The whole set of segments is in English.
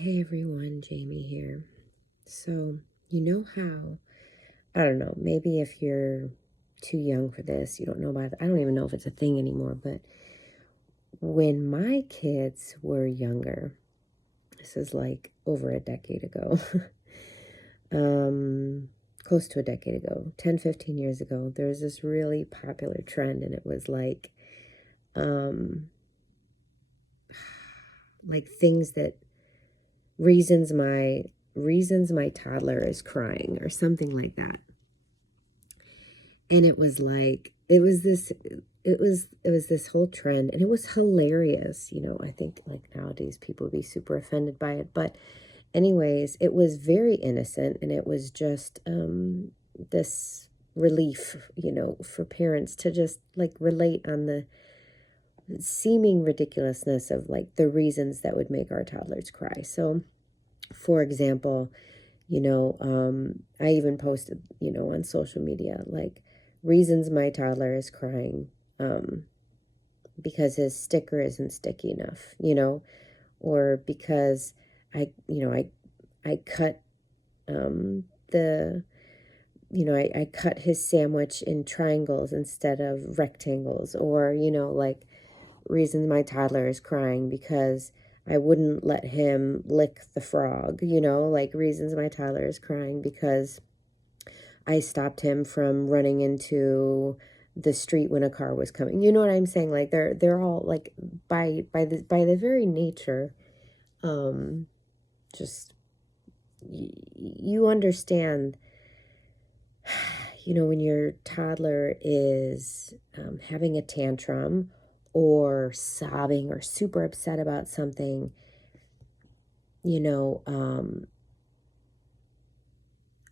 Hey everyone, Jamie here. So, you know how, I don't know, maybe if you're too young for this, you don't know about it. I don't even know if it's a thing anymore, but when my kids were younger, this is like over a decade ago, close to a decade ago, 10, 15 years ago, there was this really popular trend, and it was um, like things that reasons my toddler is crying or something like that. And it was like it was this whole trend, and it was hilarious. I think like nowadays people would be super offended by it, but anyways, it was very innocent, and it was just this relief, for parents to just like relate on the seeming ridiculousness of like the reasons that would make our toddlers cry. So for example, I even posted, on social media, like reasons my toddler is crying, because his sticker isn't sticky enough, or because I cut, I cut his sandwich in triangles instead of rectangles, or, like reasons my toddler is crying because I wouldn't let him lick the frog, like reasons my toddler is crying because I stopped him from running into the street when a car was coming. You know what I'm saying? Like they're all like by the very nature, just you understand, when your toddler is having a tantrum or sobbing or super upset about something,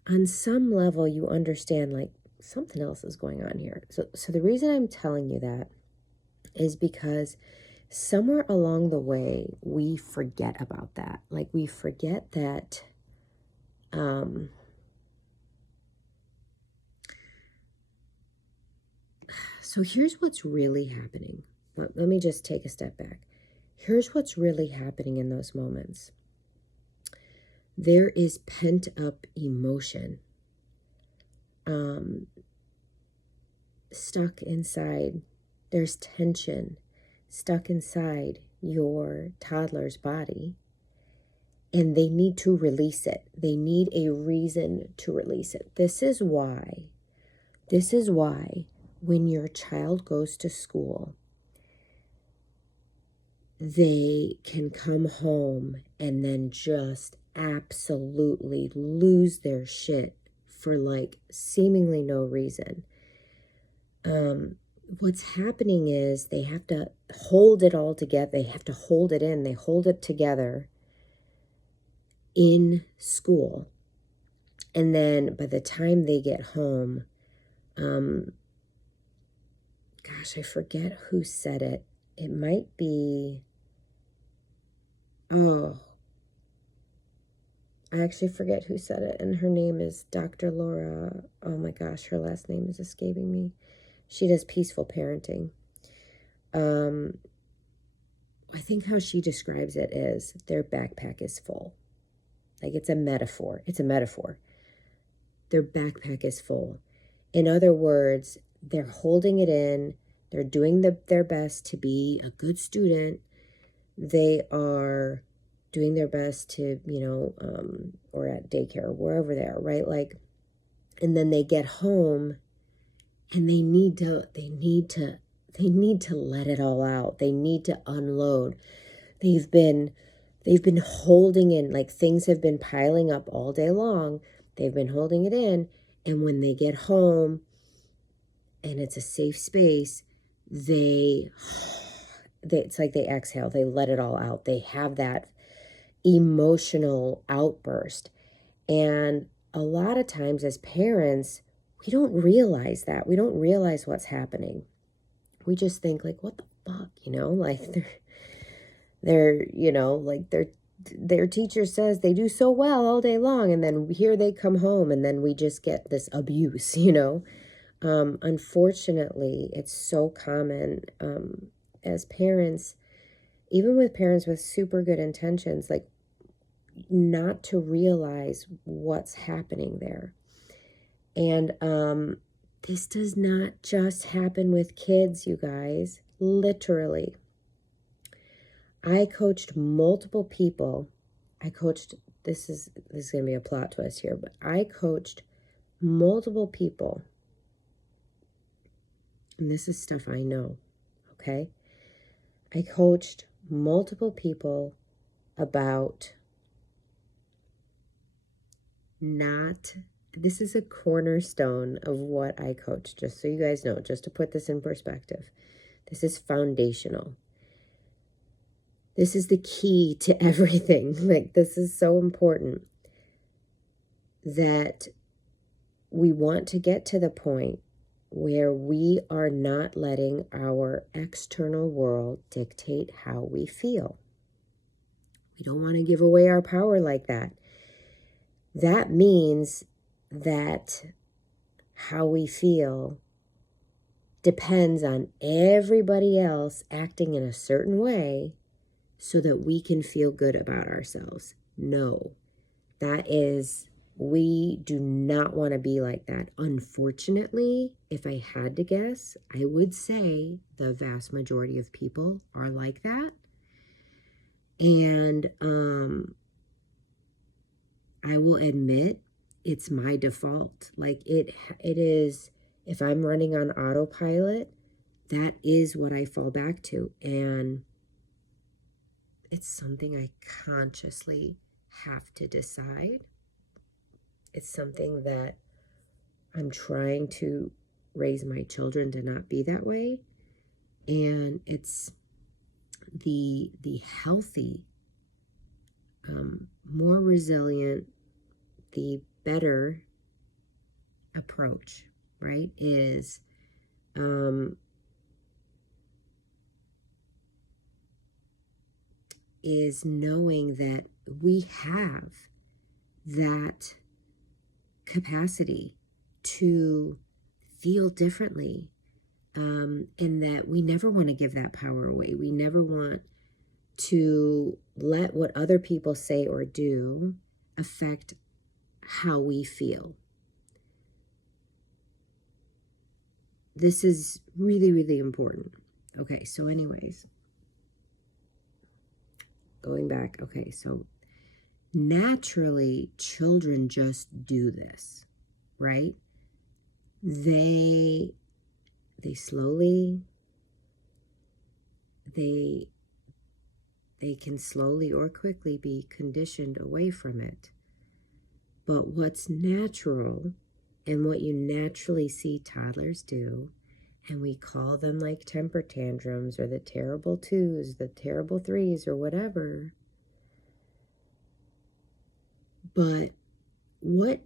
on some level you understand like something else is going on here. So the reason I'm telling you that is because somewhere along the way we forget about that. Like we forget that so here's what's really happening. Let me just take a step back. Here's what's really happening in those moments. There is pent up emotion stuck inside. There's tension stuck inside your toddler's body, and they need to release it. They need a reason to release it. This is why when your child goes to school, they can come home and then just absolutely lose their shit for like seemingly no reason. What's happening is they have to hold it all together. They have to hold it in. They hold it together in school. And then by the time they get home, gosh, I forget who said it. It might be, I actually forget who said it. And her name is Dr. Laura. Oh my gosh, her last name is escaping me. She does peaceful parenting. I think how she describes it is their backpack is full. Like it's a metaphor. It's a metaphor. Their backpack is full. In other words, they're holding it in. They're doing their best to be a good student. They are doing their best to, or at daycare or wherever they are, right? Like, and then they get home and they need to let it all out. They need to unload. They've been holding in, like things have been piling up all day long. They've been holding it in. And when they get home and it's a safe space, it's like they exhale, they let it all out. They have that emotional outburst. And a lot of times as parents, we don't realize that. We don't realize what's happening. We just think like, what the fuck, like they're, like their teacher says they do so well all day long. And then here they come home and then we just get this abuse, Unfortunately, it's so common as parents, even with parents with super good intentions. Like not to realize what's happening there. And this does not just happen with kids, you guys. Literally. I coached multiple people. This is going to be a plot twist here, but I coached multiple people. And this is stuff I know, okay? I coached multiple people about this is a cornerstone of what I coach, just so you guys know, just to put this in perspective. This is foundational. This is the key to everything. Like, this is so important that we want to get to the point where we are not letting our external world dictate how we feel. We don't want to give away our power like that. That means that how we feel depends on everybody else acting in a certain way so that we can feel good about ourselves. No, we do not want to be like that. Unfortunately, if I had to guess, I would say the vast majority of people are like that. And I will admit it's my default. Like it is, if I'm running on autopilot, that is what I fall back to. And it's something I consciously have to decide. It's something that I'm trying to raise my children to not be that way. And it's the healthy, more resilient, the better approach, right, is knowing that we have that capacity to feel differently, and that we never want to give that power away. We never want to let what other people say or do affect how we feel. This is really, really important. Okay, so anyways, going back. Okay, so naturally, children just do this, right? They slowly, they can slowly or quickly be conditioned away from it. But what's natural and what you naturally see toddlers do, and we call them like temper tantrums or the terrible twos, the terrible threes, or whatever. But what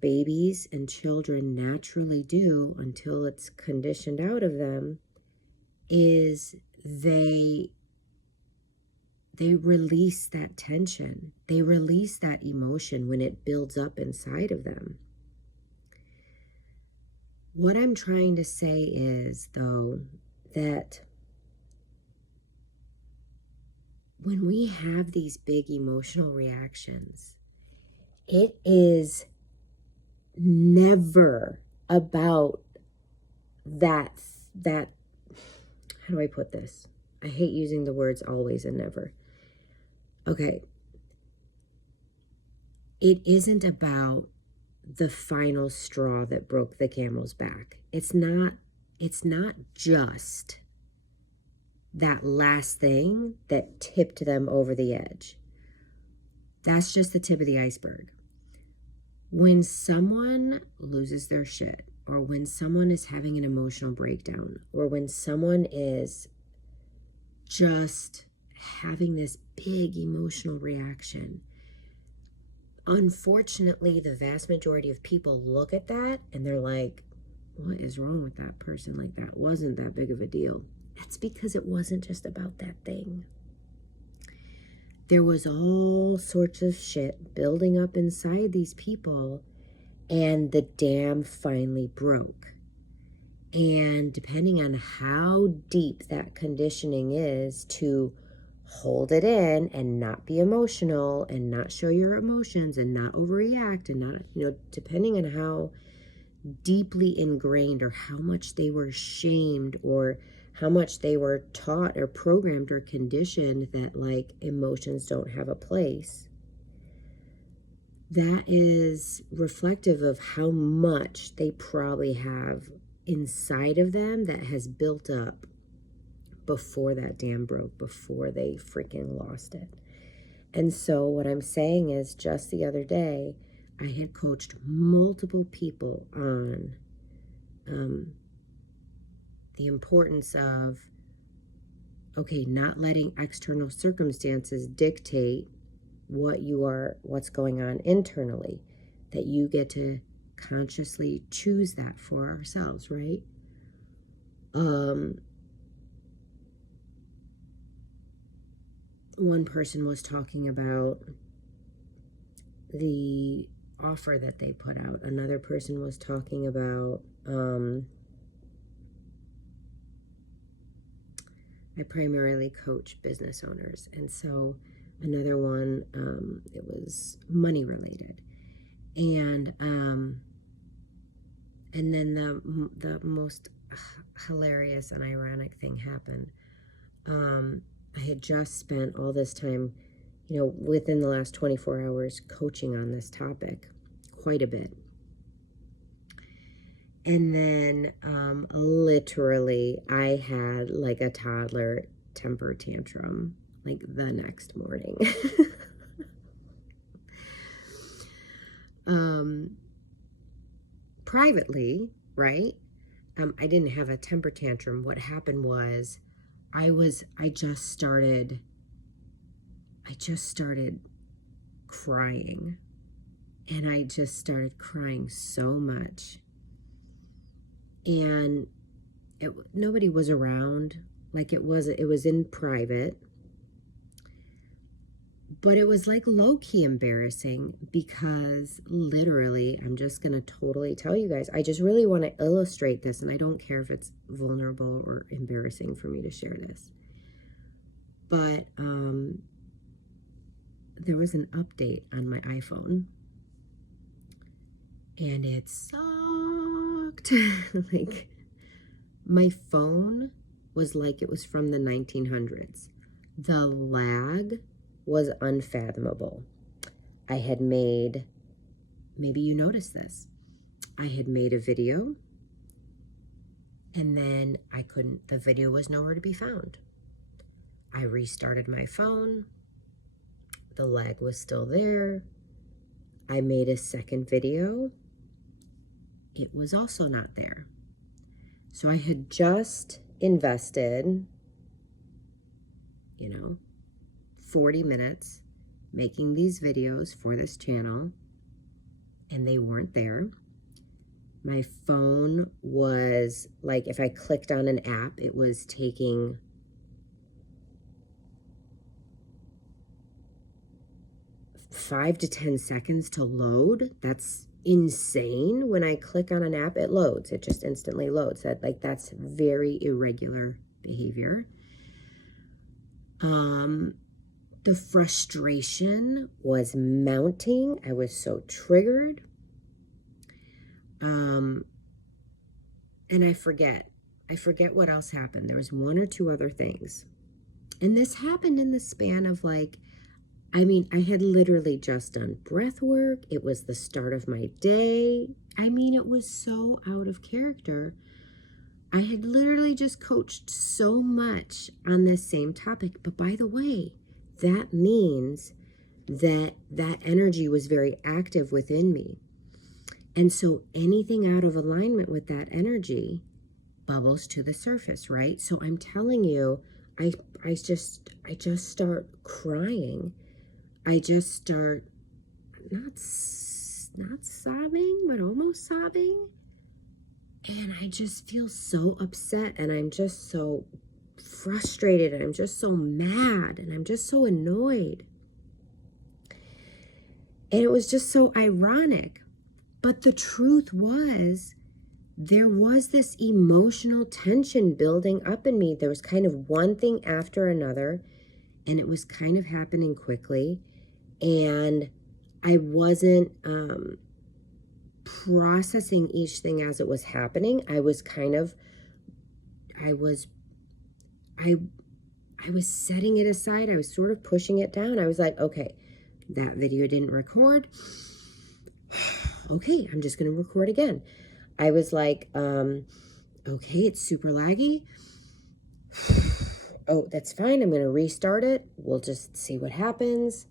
babies and children naturally do until it's conditioned out of them is they release that tension. They release that emotion when it builds up inside of them. What I'm trying to say is, though, that when we have these big emotional reactions, it is never about that, how do I put this? I hate using the words always and never. Okay. It isn't about the final straw that broke the camel's back. It's not just that last thing that tipped them over the edge. That's just the tip of the iceberg. When someone loses their shit, or when someone is having an emotional breakdown, or when someone is just having this big emotional reaction, unfortunately, the vast majority of people look at that and they're like, what is wrong with that person? Like, that wasn't that big of a deal. That's because it wasn't just about that thing. There was all sorts of shit building up inside these people, and the dam finally broke. And depending on how deep that conditioning is to hold it in and not be emotional and not show your emotions and not overreact and not, depending on how deeply ingrained or how much they were shamed or how much they were taught or programmed or conditioned that like emotions don't have a place. That is reflective of how much they probably have inside of them that has built up before that dam broke, before they freaking lost it. And so what I'm saying is, just the other day, I had coached multiple people on the importance of, okay, not letting external circumstances dictate what's going on internally, that you get to consciously choose that for ourselves, right? One person was talking about the offer that they put out. Another person was talking about, I primarily coach business owners. And so another one, it was money related. And then the most hilarious and ironic thing happened. I had just spent all this time, within the last 24 hours coaching on this topic quite a bit. And then literally I had like a toddler temper tantrum like the next morning. Privately, right? I didn't have a temper tantrum. What happened was I just started crying, and I just started crying so much, and nobody was around. Like it was in private, but it was like low-key embarrassing because literally, I'm just going to totally tell you guys, I just really want to illustrate this, and I don't care if it's vulnerable or embarrassing for me to share this. But there was an update on my iPhone, and it sucked. Like, my phone was like it was from the 1900s. The lag was unfathomable. I had made, maybe you noticed this, I had made a video, and then the video was nowhere to be found. I restarted my phone. The lag was still there. I made a second video. It was also not there. So I had just invested, 40 minutes making these videos for this channel, and they weren't there. My phone was like, if I clicked on an app, it was taking 5 to 10 seconds to load. That's insane. When I click on an app, it loads. It just instantly loads. That's very irregular behavior. The frustration was mounting. I was so triggered. And I forget what else happened. There was one or two other things. And this happened in the span of I had literally just done breath work. It was the start of my day. It was so out of character. I had literally just coached so much on this same topic. But by the way, that means that energy was very active within me. And so anything out of alignment with that energy bubbles to the surface, right? So I'm telling you, I just start crying. I just start not sobbing, but almost sobbing. And I just feel so upset, and I'm just so frustrated, and I'm just so mad, and I'm just so annoyed. And it was just so ironic. But the truth was, there was this emotional tension building up in me. There was kind of one thing after another. and it was kind of happening quickly, and I wasn't processing each thing as it was happening. I was setting it aside. I was sort of pushing it down. I was like, okay, that video didn't record. Okay, I'm just going to record again. I was like, okay, it's super laggy. Oh, that's fine. I'm going to restart it. We'll just see what happens.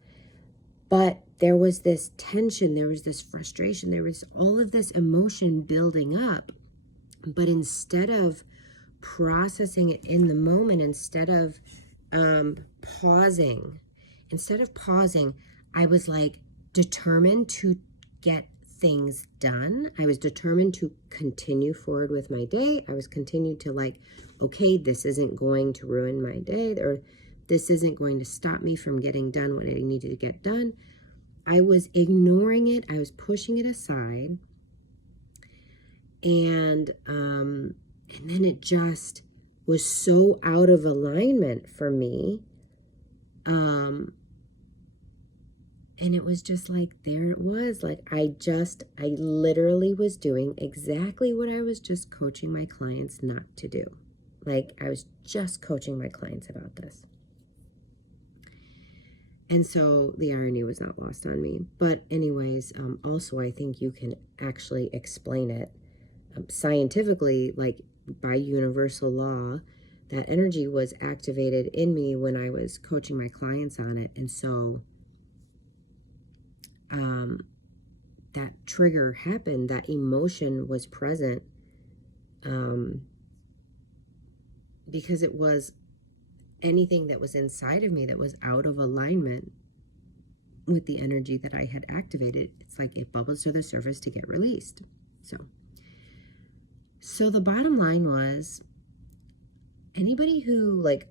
But there was this tension. There was this frustration. There was all of this emotion building up. But instead of processing it in the moment, instead of pausing, I was like determined to get things done. I was determined to continue forward with my day. I was continued to like, okay, this isn't going to ruin my day, or this isn't going to stop me from getting done what I needed to get done. I was ignoring it. I was pushing it aside. And then it just was so out of alignment for me. And it was just like, there it was. Like, I literally was doing exactly what I was just coaching my clients not to do. Like, I was just coaching my clients about this. And so the irony was not lost on me. But anyways, also I think you can actually explain it scientifically, like by universal law. That energy was activated in me when I was coaching my clients on it. And so that trigger happened, that emotion was present, because it was anything that was inside of me that was out of alignment with the energy that I had activated. It's like it bubbles to the surface to get released. So the bottom line was, anybody who, like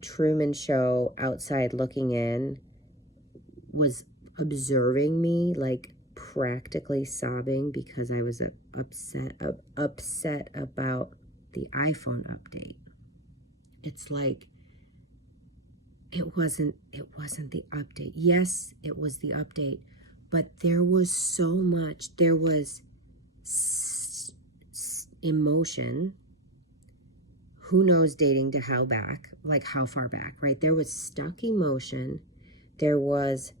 Truman Show, outside looking in, was observing me, like practically sobbing because I was upset about the iPhone update. It's like, it wasn't the update. Yes, it was the update, but there was so much. There was emotion. Who knows dating to how back, like how far back, right? There was stuck emotion. There was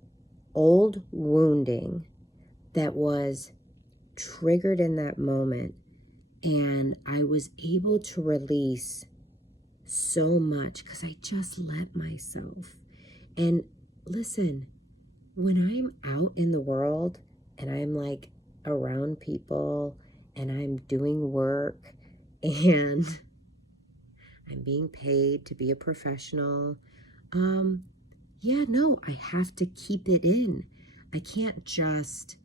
old wounding that was triggered in that moment. And I was able to release so much because I just let myself. And listen, when I'm out in the world and I'm like around people and I'm doing work and I'm being paid to be a professional, yeah, no, I have to keep it in. I can't just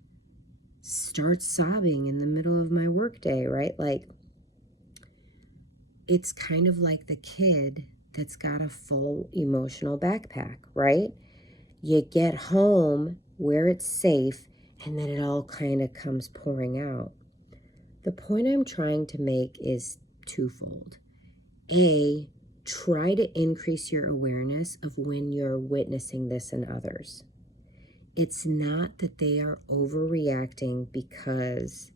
start sobbing in the middle of my workday, right? Like, it's kind of like the kid that's got a full emotional backpack, right? You get home where it's safe, and then it all kind of comes pouring out. The point I'm trying to make is twofold. A, try to increase your awareness of when you're witnessing this in others. It's not that they are overreacting because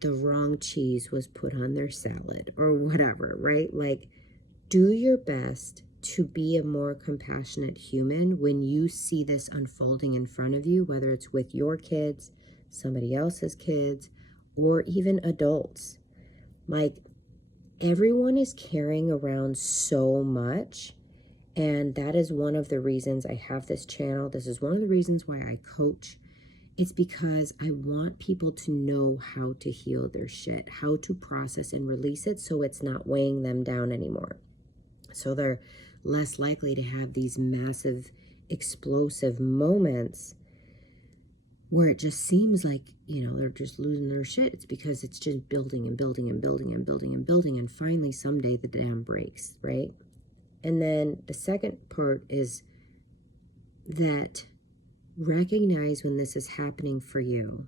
the wrong cheese was put on their salad or whatever, right? Like, do your best to be a more compassionate human when you see this unfolding in front of you, whether it's with your kids, somebody else's kids, or even adults. Like, everyone is carrying around so much, and that is one of the reasons I have this channel. This is one of the reasons why I coach. It's because I want people to know how to heal their shit, how to process and release it so it's not weighing them down anymore. So they're less likely to have these massive, explosive moments where it just seems like, they're just losing their shit. It's because it's just building and building and building and building and building, and finally someday the dam breaks, right? And then the second part is that recognize when this is happening for you.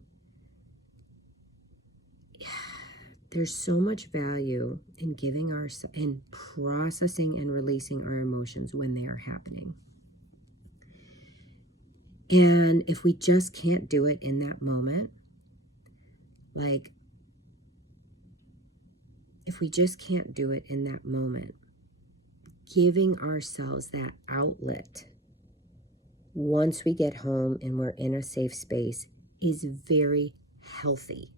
There's so much value in giving in processing and releasing our emotions when they are happening. And if we just can't do it in that moment, like, if we just can't do it in that moment, giving ourselves that outlet once we get home and we're in a safe space is very healthy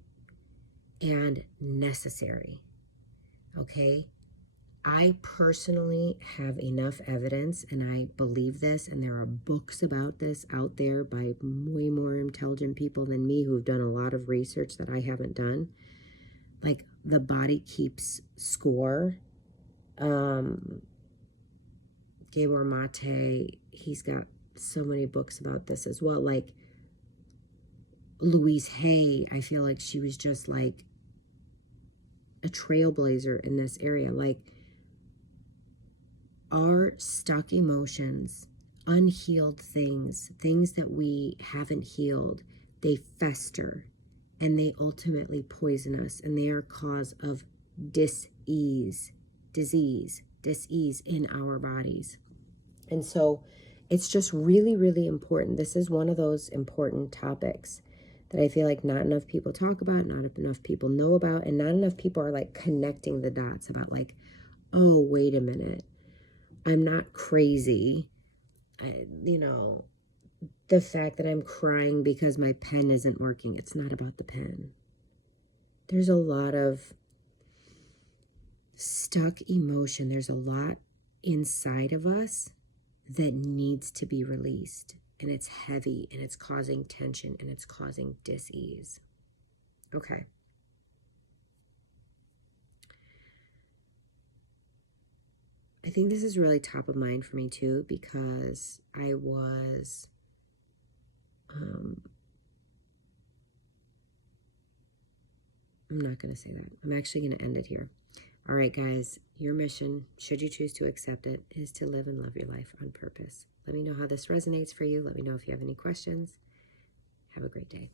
and necessary. Okay? I personally have enough evidence, and I believe this, and there are books about this out there by way more intelligent people than me who've done a lot of research that I haven't done. Like, the body keeps score. Gabor Mate, he's got so many books about this as well. Like, Louise Hay, I feel like she was just like a trailblazer in this area. Like, our stuck emotions, unhealed things, things that we haven't healed, they fester and they ultimately poison us, and they are cause of disease in our bodies. And so it's just really, really important. This is one of those important topics that I feel like not enough people talk about, not enough people know about, and not enough people are like connecting the dots about like, oh, wait a minute, I'm not crazy. The fact that I'm crying because my pen isn't working, it's not about the pen. There's a lot of stuck emotion. There's a lot inside of us that needs to be released. And it's heavy, and it's causing tension, and it's causing dis-ease. Okay. I think this is really top of mind for me too, because I was I'm not going to say that. I'm actually going to end it here. All right, guys, your mission, should you choose to accept it, is to live and love your life on purpose. Let me know how this resonates for you. Let me know if you have any questions. Have a great day.